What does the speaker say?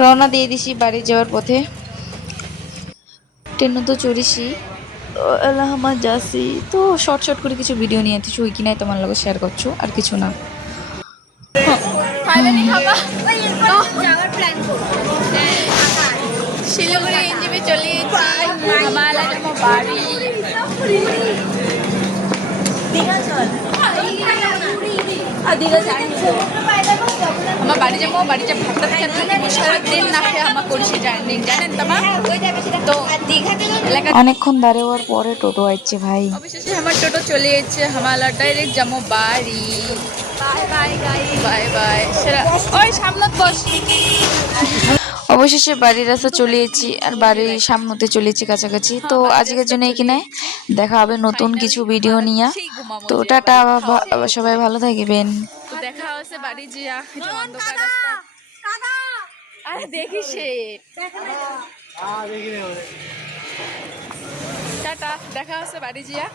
রওনা দিয়ে দিছি বাড়ি যাওয়ার পথে। ট্রেনও তো চড়িছি, এলাহাবাদ যাচ্ছি। তো শর্ট শর্ট করে কিছু ভিডিও নিয়ে আনতেছি, ওই কিনাই তোমার লগে শেয়ার করছো, আর কিছু না। ফাইনালি খাবা তো যাওয়ার প্ল্যান করব। শিলিগুড়ি এনজিপি চলে এসেছি, হামালা যাবো বাড়ি। দীঘা চল, দীঘা যাই আমার বাড়ি যাবো। বাড়িতে ভাত খেতে সারাদিন না খেয়ে আমার করেছি জার্নি, জানেন তোমার তো। অনেকক্ষণ দাঁড়াবার পরে টোটো আসছে ভাই। অবশেষে আমার টোটো চলে এসেছে, হামালা ডাইরেক্ট যাবো বাড়ি। বাই বাই গাই, বাই বাই। সেরা ওই সামনে বস। অবশেষে বাড়ির রাস্তা চলে এসেছি, আর বাড়ির সামনেতে চলে এসেছি কাছাকাছি। তো আজকের জন্য এখানে দেখা হবে নতুন কিছু ভিডিও নিয়ে। তো টাটা, সবাই ভালো থাকবেন। দেখা হচ্ছে বাড়ি জিয়া, অন্ধকার রাস্তা। আরে দেখিস টাটা, দেখা হচ্ছে বাড়ি জিয়া।